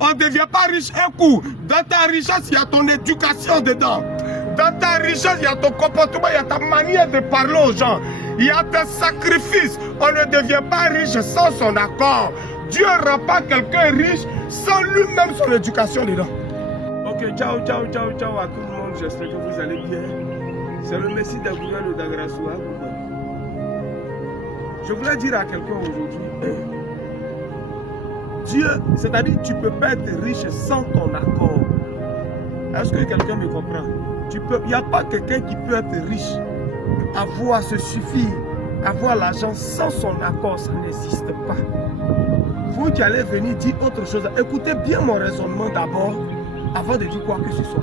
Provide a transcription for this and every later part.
On ne devient pas riche un coup. Dans ta richesse, il y a ton éducation dedans. Dans ta richesse, il y a ton comportement, il y a ta manière de parler aux gens. Il y a tes sacrifices. On ne devient pas riche sans son accord. Dieu ne rend pas quelqu'un riche sans lui-même son éducation dedans. Ok, ciao, ciao, ciao, ciao à tout le monde. J'espère que vous allez bien. C'est le Messie d'Agouya de Dagrasoua. Je voulais dire à quelqu'un aujourd'hui, Dieu, c'est-à-dire tu ne peux pas être riche sans ton accord. Est-ce que quelqu'un me comprend? Il n'y a pas quelqu'un qui peut être riche, avoir se suffire, avoir l'argent sans son accord, ça n'existe pas. Vous qui allez venir dire autre chose, écoutez bien mon raisonnement d'abord, avant de dire quoi que ce soit.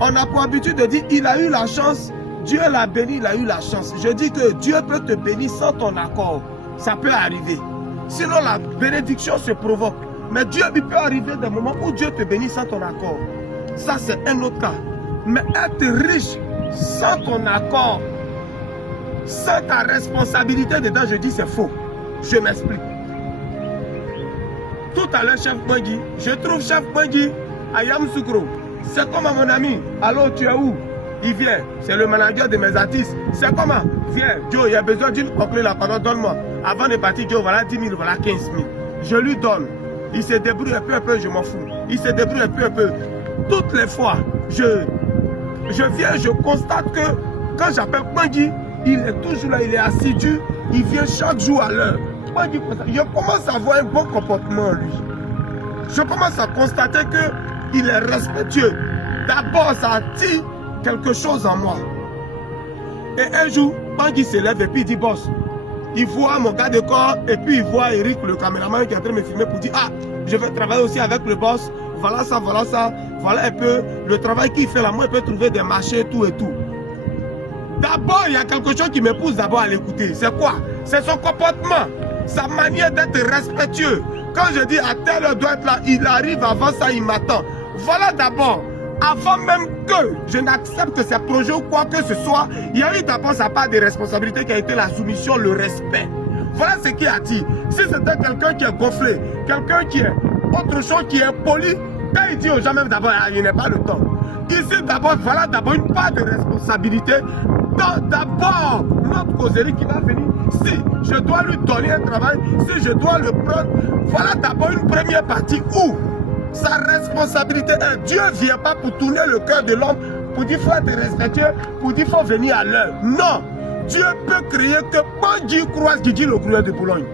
On a pour habitude de dire, il a eu la chance, Dieu l'a béni, il a eu la chance. Je dis que Dieu peut te bénir sans ton accord, ça peut arriver. Sinon la bénédiction se provoque. Mais Dieu il peut arriver des moments où Dieu te bénit sans ton accord. Ça c'est un autre cas. Mais être riche sans ton accord, sans ta responsabilité dedans, je dis c'est faux. Je m'explique. Tout à l'heure, chef Bangui, je trouve chef Bangui à Yamoussoukro. C'est comment mon ami? Allô, tu es où? Il vient. C'est le manager de mes artistes. C'est comment? Viens. Joe, il y a besoin d'une conclue là, pardon, donne-moi. Avant de partir, Joe, voilà 10 000, voilà 15 000. Je lui donne. Il se débrouille un peu, je m'en fous. Il se débrouille un peu. Toutes les fois, je viens, je constate que quand j'appelle Bangui, il est toujours là, il est assidu, il vient chaque jour à l'heure. Je commence à avoir un bon comportement lui. Je commence à constater qu'il est respectueux. D'abord, ça attire quelque chose en moi. Et un jour, Bangui se lève et puis il dit, boss, il voit mon gars de corps et puis il voit Eric, le caméraman qui est en train de me filmer pour dire, ah, je vais travailler aussi avec le boss. Voilà ça, voilà un peu le travail qu'il fait là. Moi, il peut trouver des marchés, tout et tout. D'abord, il y a quelque chose qui me pousse d'abord à l'écouter. C'est quoi? C'est son comportement, sa manière d'être respectueux. Quand je dis à tel heure doit être là, il arrive avant ça, il m'attend. Voilà d'abord, avant même que je n'accepte ces projets ou quoi que ce soit, il y a eu d'abord sa part de responsabilité qui a été la soumission, le respect. Voilà ce qui attire. Si c'était quelqu'un qui est gonflé, quelqu'un qui est autre chose qui est poli, quand il dit aux gens même d'abord, il n'est pas le temps. Ici d'abord, voilà d'abord une part de responsabilité. D'abord, notre causerie qui va venir, si je dois lui donner un travail, si je dois le prendre, voilà d'abord une première partie où sa responsabilité est, Dieu ne vient pas pour tourner le cœur de l'homme, pour dire qu'il faut être respectueux, pour dire qu'il faut venir à l'heure. Non, Dieu peut créer que Bangui croise Guigui le gruyère de Boulogne.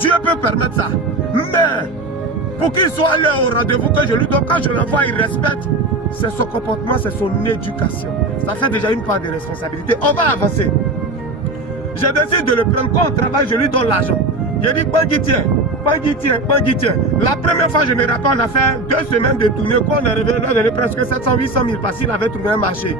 Dieu peut permettre ça. Mais pour qu'il soit à l'heure au rendez-vous que je lui donne, quand je le vois, il respecte. C'est son comportement, c'est son éducation. Ça fait déjà une part de responsabilité. On va avancer. Je décide de le prendre. Quand on travaille, je lui donne l'argent. Je dis, Bangui, tiens. La première fois, je me rappelle, on a fait 2 semaines de tournée. Quand on est revenu, on a donné presque 700-800 000 parce qu'il avait trouvé un marché.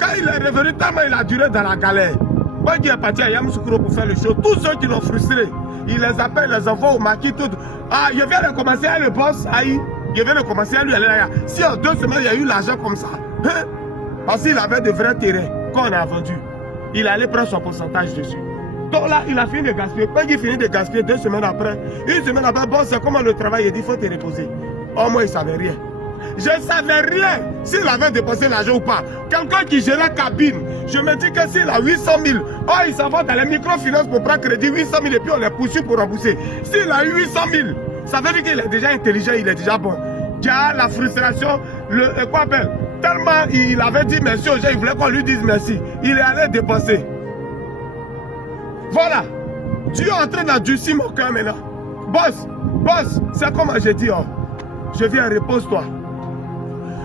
Quand il est revenu, tellement il a duré dans la galère. Bangui est parti à Yamoussoukro pour faire le show. Tous ceux qui l'ont frustré, il les appelle, les envoie au maquis, tout. Ah, je viens de commencer à le boss, aïe. Je viens de commencer à lui aller là. Si en 2 semaines, il y a eu l'argent comme ça, hein? Parce qu'il avait de vrais terrains qu'on a vendu, il allait prendre son pourcentage dessus. Donc là, il a fini de gaspiller. Quand il finit de gaspiller 2 semaines après, une semaine après, bon, c'est comment le travail, il dit, il faut te reposer. Oh, moi, il ne savait rien. Je ne savais rien s'il avait dépensé l'argent ou pas. Quelqu'un qui gérait cabine, je me dis que s'il a 800 000, oh, il s'en va dans les microfinances pour prendre crédit 800 000 et puis on les poursuit pour rembourser. S'il a eu 800 000, ça veut dire qu'il est déjà intelligent, il est déjà bon. Il y a la frustration, quoi appelle? Tellement il avait dit merci aux gens, il voulait qu'on lui dise merci. Il est allé dépenser. Voilà. Dieu est en train d'endurcir mon cœur maintenant. Boss, c'est comme j'ai dit, oh. Je viens, repose-toi.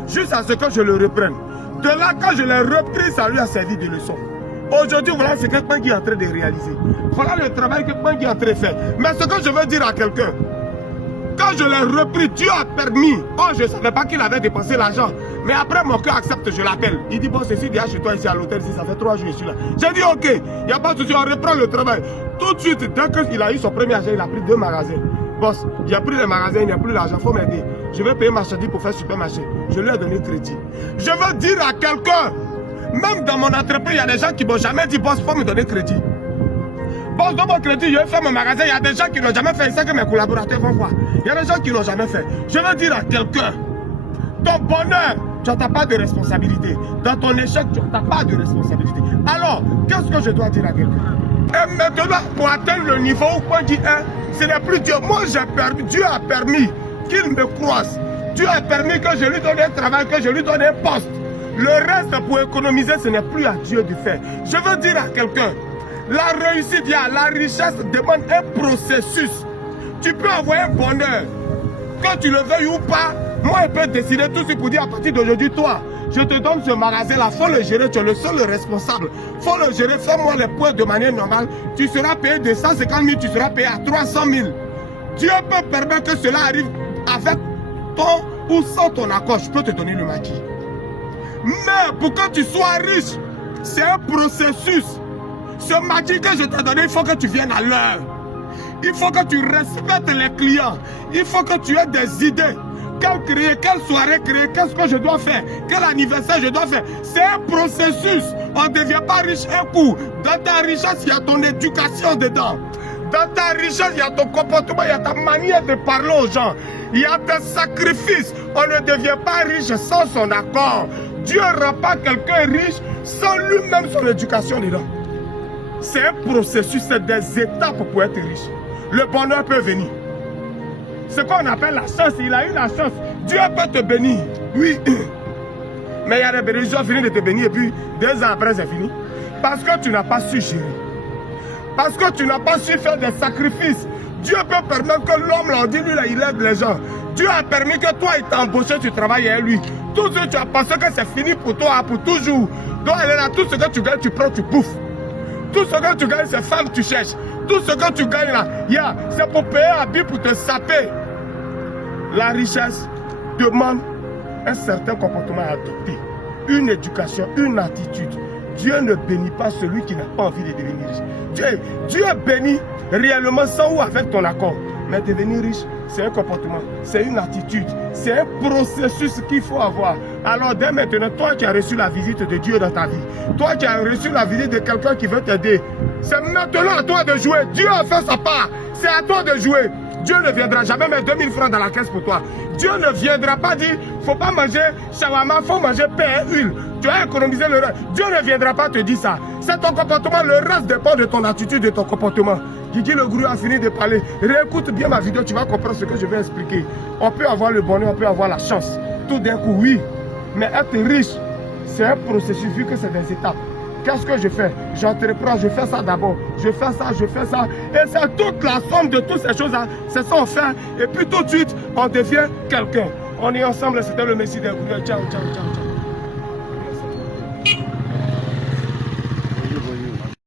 Juste à ce que je le reprenne. De là, quand je l'ai repris, ça lui a servi de leçon. Aujourd'hui, voilà ce que Bangui est en train de réaliser. Voilà le travail que Bangui est en train de faire. Mais ce que je veux dire à quelqu'un, quand je l'ai repris, Dieu a permis. Oh, je ne savais pas qu'il avait dépensé l'argent. Mais après, mon cœur accepte, je l'appelle. Il dit, bon, ceci, déjà chez toi, ici à l'hôtel, ici, ça fait 3 jours, je suis là. J'ai dit, ok, il n'y a pas de souci, on reprend le travail. Tout de suite, dès qu'il a eu son premier argent, il a pris 2 magasins. Boss, j'ai pris les magasins, il n'y a plus d'argent, il faut m'aider. Je vais payer ma marchandise pour faire supermarché. Je lui ai donné crédit. Je veux dire à quelqu'un, même dans mon entreprise, il y a des gens qui ne m'ont jamais dit, boss, il faut me donner crédit. Boss de mon crédit, je vais faire mon magasin. Il y a des gens qui n'ont jamais fait ça que mes collaborateurs vont voir. Il y a des gens qui n'ont jamais fait. Je veux dire à quelqu'un, ton bonheur, tu n'as pas de responsabilité. Dans ton échec, tu n'as pas de responsabilité. Alors, qu'est-ce que je dois dire à quelqu'un? Et maintenant, pour atteindre le niveau où on dit, ce n'est plus Dieu. Moi, j'ai permis, Dieu a permis qu'il me croise. Dieu a permis que je lui donne un travail, que je lui donne un poste. Le reste, pour économiser, ce n'est plus à Dieu de faire. Je veux dire à quelqu'un, la réussite, la richesse demande un processus. Tu peux avoir un bonheur, que tu le veuilles ou pas. Moi, je peux décider tout ce pour dire à partir d'aujourd'hui, toi, je te donne ce magasin-là, il faut le gérer, tu es le seul responsable. Il faut le gérer, fais-moi les points de manière normale. Tu seras payé de 150 000, tu seras payé à 300 000. Dieu peut permettre que cela arrive avec ton ou sans ton accord. Je peux te donner le maquis. Mais pour que tu sois riche, c'est un processus. Ce maquis que je t'ai donné, il faut que tu viennes à l'heure. Il faut que tu respectes les clients. Il faut que tu aies des idées. Quelle soirée créer, qu'est-ce que je dois faire, quel anniversaire je dois faire. C'est un processus. On ne devient pas riche un coup. Dans ta richesse, il y a ton éducation dedans. Dans ta richesse, il y a ton comportement, il y a ta manière de parler aux gens. Il y a tes sacrifices. On ne devient pas riche sans son accord. Dieu ne rend pas quelqu'un riche sans lui-même son éducation dedans. C'est un processus, c'est des étapes pour être riche. Le bonheur peut venir. Ce qu'on appelle la chance, il a eu la chance. Dieu peut te bénir, oui. Mais il y a des bénédictions qui finissent de te bénir et puis 2 ans après c'est fini. Parce que tu n'as pas su gérer. Parce que tu n'as pas su faire des sacrifices. Dieu peut permettre que l'homme, là, on dit lui, là, il aide les gens. Dieu a permis que toi, il t'a embauché, tu travailles avec lui. Tout ce que tu as pensé que c'est fini pour toi, pour toujours. Donc, elle est là, tout ce que tu gagnes, tu prends, tu bouffes. Tout ce que tu gagnes, c'est femme, tu cherches. Tout ce que tu gagnes là, c'est pour payer un but pour te saper. La richesse demande un certain comportement à adopter, une éducation, une attitude. Dieu ne bénit pas celui qui n'a pas envie de devenir riche. Dieu bénit réellement sans ou avec ton accord. Mais devenir riche, c'est un comportement, c'est une attitude, c'est un processus qu'il faut avoir. Alors dès maintenant, toi qui as reçu la visite de Dieu dans ta vie, toi qui as reçu la visite de quelqu'un qui veut t'aider, c'est maintenant à toi de jouer. Dieu a fait sa part, c'est à toi de jouer. Dieu ne viendra jamais mettre 2000 francs dans la caisse pour toi. Dieu ne viendra pas dire, faut pas manger shawarma, faut manger pain et huile. Tu as économisé le reste. Dieu ne viendra pas te dire ça. C'est ton comportement, le reste dépend de ton attitude, de ton comportement. Guigui le gourou a fini de parler. Réécoute bien ma vidéo, tu vas comprendre ce que je vais expliquer. On peut avoir le bonheur, on peut avoir la chance. Tout d'un coup, oui. Mais être riche, c'est un processus vu que c'est des étapes. Qu'est-ce que je fais? J'entreprends, je fais ça d'abord. Je fais ça, je fais ça. Et c'est toute la somme de toutes ces choses-là. C'est ça qu'on fait. Et puis tout de suite, on devient quelqu'un. On est ensemble, c'était le Messie des Gourous. Ciao, ciao, ciao, ciao.